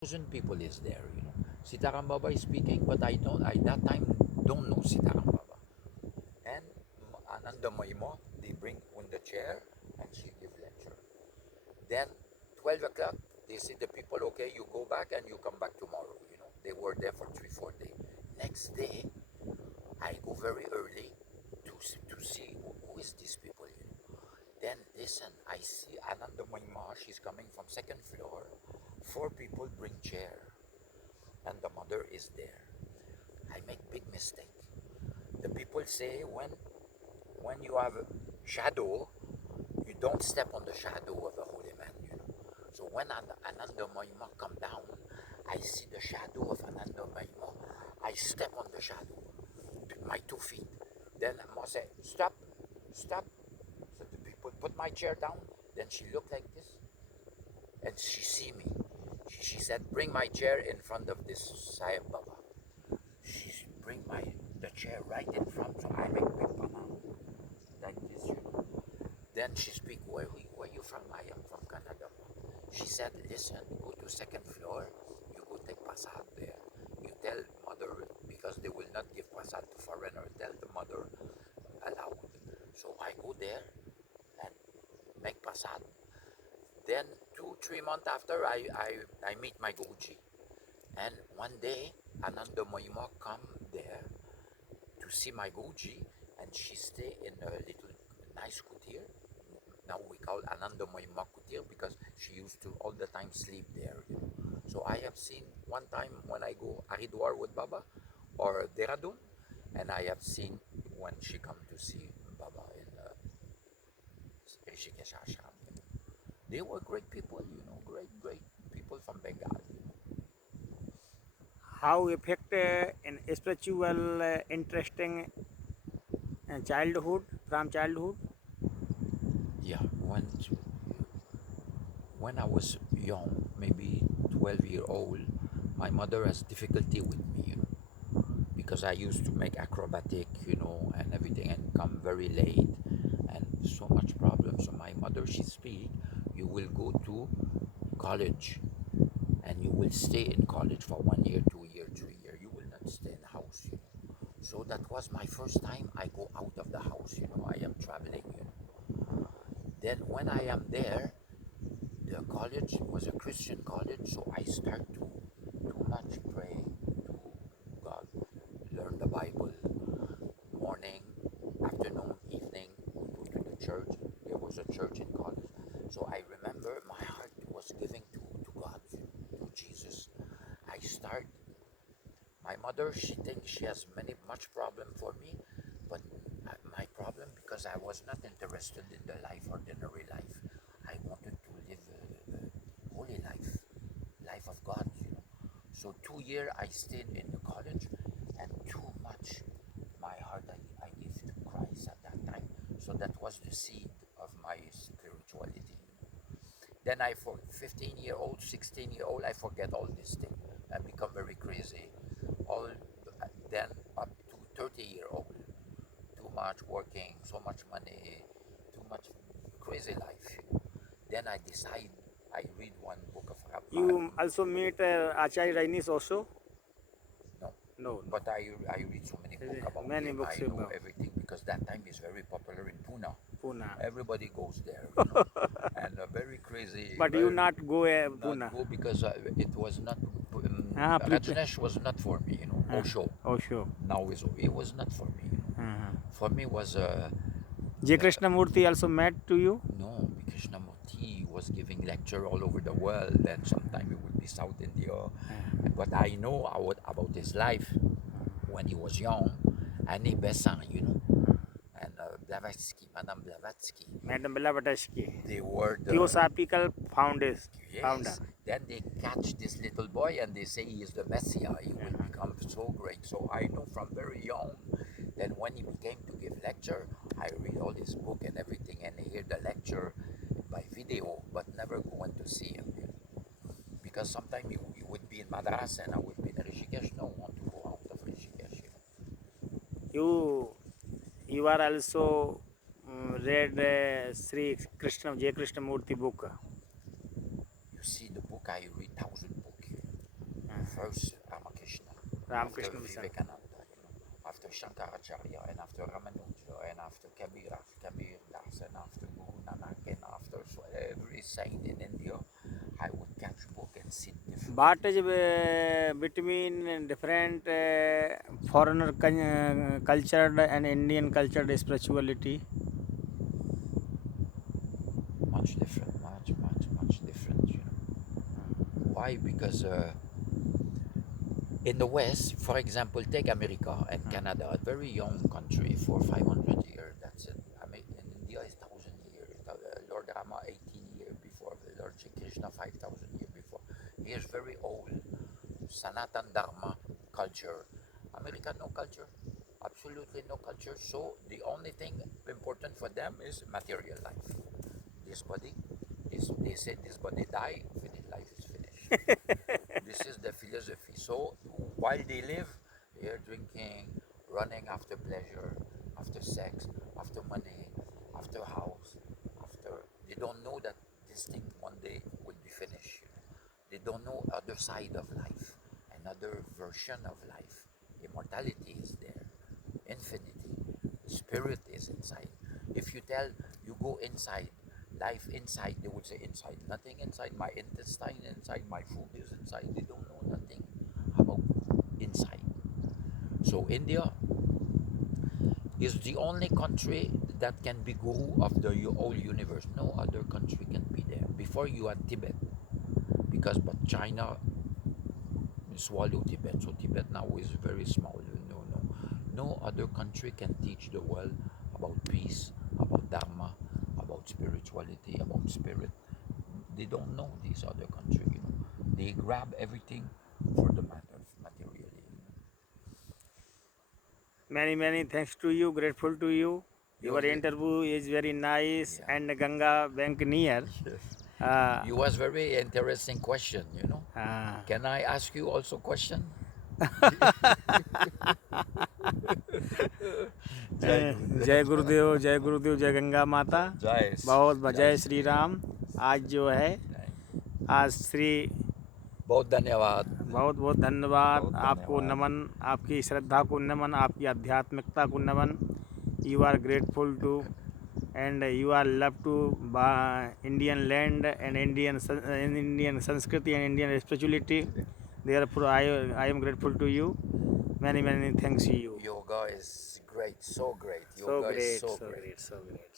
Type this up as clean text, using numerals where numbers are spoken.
thousand people is there, Sitaram Baba is speaking, but I that time don't know Sitaram Baba. And Ananda Mahima, they bring on the chair and she give lecture. Then 12 o'clock, they say the people, okay, you go back and you come back tomorrow. They were there for 3, 4 days. Next day, I go very early to see who is these people. Then listen, I see Ananda Mahima, she's coming from second floor. 4 people bring chair and the mother is there. I make big mistake. The people say when you have a shadow, you don't step on the shadow of the holy man. So when Ananda Mahima come down, I see the shadow of Ananda Mahima. I step on the shadow, my 2 feet. Then I must say, stop, stop. So the people put my chair down. Then she looked like this, and she see me. She said, bring my chair in front of this Sai Baba. She bring the chair right in front, so I make big Baba like this. Then she speak, where you from? I am from Canada. She said, listen, go to second floor, you go take pasad there. You tell mother, because they will not give pasad to foreigner, tell the mother allowed. So I go there and make pasad. Then 2, 3 months after, I meet my Guruji. And one day, Ananda Mahima come there to see my Guruji, and she stay in a little nice kutir. Now we call Ananda Mahima kutir because she used to all the time sleep there. So I have seen one time when I go Haridwar with Baba or Dehradun, and I have seen when she come to see Baba in Rishikesh Ashram. They were great people, great people from Bengal. How affect an spiritual interesting childhood from childhood? Yeah, when I was young, maybe 12-year old, my mother has difficulty with me, because I used to make acrobatic, and everything, and come very late, and so much problems. So my mother, she speak, you will go to college, and you will stay in college for 1 year, 2 year, 3 year. You will not stay in house. So that was my first time I go out of the house. I am traveling. Then when I am there, the college was a Christian college, so I start to too much pray to God, learn the Bible, morning, afternoon, evening, go to the church. There was a church in college. So I remember my heart was giving to God, to Jesus. I start, my mother, she thinks she has much problem for me, but my problem, because I was not interested in the life, ordinary life. I wanted to live a holy life of God. So 2 year I stayed in the college, and too much my heart I give to Christ at that time. So that was the seed of my spirituality. Then I, for 15-year-old, 16-year-old, I forget all this thing. I become very crazy. All then up to 30-year-old, too much working, so much money, too much crazy life. Then I decide, I read one book of You also meet Acharya Rainis also? no, No, no. but I read so many books about Many him. books I know about everything because that time is very popular in Pune. Pune. Everybody goes there, and very crazy. But you not go Not Pune. go because it was not. Prepare. Rajneesh was not for me. Osho. Oh, sure. Now it was not for me. For me was J. Krishnamurti also met to you? no, Krishnamurti was giving lecture all over the world, and sometime it would be South India. But I know about his life when he was young. Annie Besant, and Blavatsky, Madame Blavatsky. Madam Blavatsky. They were the Theosophical founder. yes. Then they catch this little boy and they say he is the Messiah. He will become so great. So I know from very young. Then when he became to give lecture, I read all his book and everything and hear the lecture by video, but never went to see him. Because sometimes he would be in Madras and I would be in Rishikesh. No, want to go out of Rishikesh. You are also read Sri Krishna J. Krishnamurti book. You see, the book I read 1,000 books. first Ramakrishna, Ramakrishna after mission. Vivekananda, after Shankaracharya, and after Ramanuja, and after Kabir Das, and after Guru Nanak, and after every saint in India, I would catch book and sit different. What is between different foreigner cultured and Indian cultured spirituality? Much different, much different. Why? Because in the West, for example, take America and Canada, a very young country for 500 years. That's it. I mean, in India is 1,000 years. Lord Rama 18 years before. The Lord Shri Krishna 5,000 years before. He is very old. Sanatan Dharma culture. America no culture. Absolutely no culture. So the only thing important for them is material life. This body, they say this body die, finished life is finished. This is the philosophy. So while they live, they are drinking, running after pleasure, after sex, after money, after house, after they don't know that this thing one day will be finished. They don't know other side of life, another version of life. Immortality is there, infinity, spirit is inside. If you tell you go inside, life inside, they would say inside, nothing inside, my intestine inside, my food is inside. They don't know nothing about inside. So India is the only country that can be guru of the whole universe. No other country can be there. Before you had Tibet, because but China swallowed Tibet, so Tibet now is very small. No other country can teach the world about peace, about Dharma, about spirituality, about spirit. They don't know these other countries. They grab everything for the matter materially. Many thanks to you. Grateful to you. Your You- interview is very nice Yeah. and Ganga Bank near. Uh, You was very interesting question. uh, Can I ask you also question? जय गुरुदेव जय गुरुदेव जय गंगा माता जय बहुत जय श्री श्री राम आज जो है आज श्री बहुत धन्यवाद बहुत बहुत धन्यवाद बहुत आपको धन्यवाद। नमन आपकी श्रद्धा को नमन आपकी आध्यात्मिकता को नमन you are grateful to and you are love to Indian land and Indian sanskriti and Indian spirituality therefore I am grateful to you many thanks to you Yoga is great, so great. so Yoga is great so so great. great so great